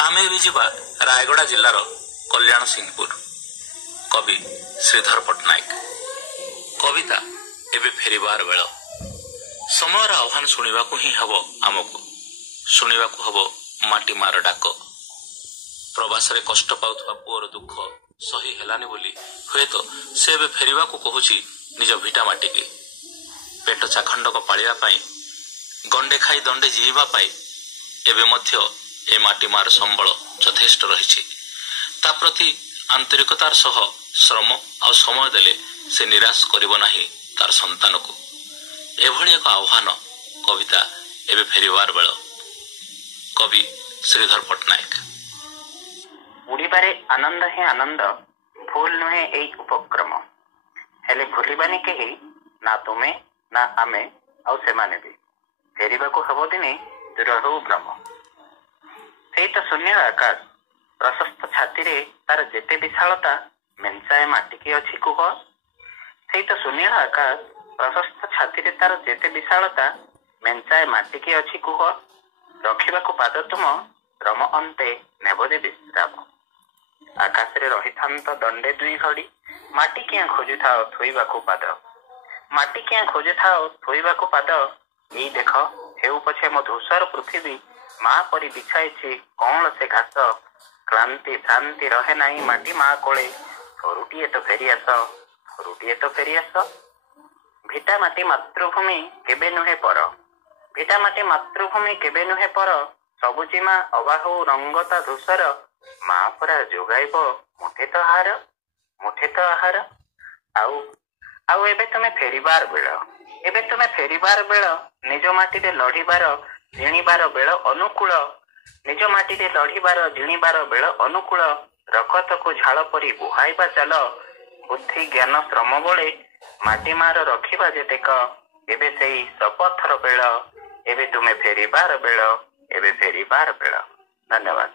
आमे भी जीवा रायगड़ा जिल्लार कल्याण सिंहपुर कवि श्रीधर पट्टनायक कविता एबे फेरिबार बेल समयर आह्वान शुणा ही हम आमको शुणा हम माटीमार डाक प्रवास रे कष्ट पाउथबा पुअर दुख सही हेलानी बोली हुए तो से एबे फेरिबा को कहूची निज भिटा माटी के पेट चाखंड को पालिया पाई गंडे खाई दंडे जीवा पाई एबे मध्य ए माटीमार संबल यथेष्ट रही ता प्रति आंतरिकतार सह श्रम आ समय देले से निराश करिब नाही तार संतान को एभली एक आह्वान कविता एबे फेरिबार बेल कवि श्रीधर पट्टनायक। उड़ीबारे आनंद ही आनंद भूल नुहे एई उपक्रम हेले भूलिबानी केही ना तुमे ना आमे आउ सेमाने भी फेरिबा को हबो दिने दुरहु भ्रम सेई तो शून्य आकाश प्रशस्त छाती रे तार जेते विशालता मेंचाए माटी की अछि कुह सेई तो शून्य आकाश प्रशस्त छाती रे तार जेते विशालता मेंचाए माटी की अछि कुह रखिबा को पाद तुम रम अंते नेबदे विश्राम आकाश रे रहिथांत दंडे दुई घड़ी माटी किया खोजुथाओ थोइबा को पाद माटी किया खोजुथाओ थोइबा को पाद एई देख हेउ पछे मो धूसर पृथ्वी माँ परी बिछाई कौन से घास क्लांति भ्रांति रहे नहीं माटी माँ कोले थरुटिए तो फेरी आस भिटा माटी मातृभूमि केबे नुहे पर भिटा माटी मातृभूमि केबे नुहे पर सबुजिमा अबाहु रंगता धूसर माँ परा जोगाइब मुठे तो आहार आउ आउ एबे तुमे फेरिबार बेल निज माटी रे लढ़िबार जिणिबार बेल अनुकूल निज माटी रे लढ़िबार जिणिबार बेल अनुकूल रखत को झाल परी बुहाइबा चाल बुद्धि ज्ञान श्रम बळे माटी मार रखिबा जेतेक एबे सेई शपथर बेल एबे तुमे फेरिबार बेल धन्यवाद।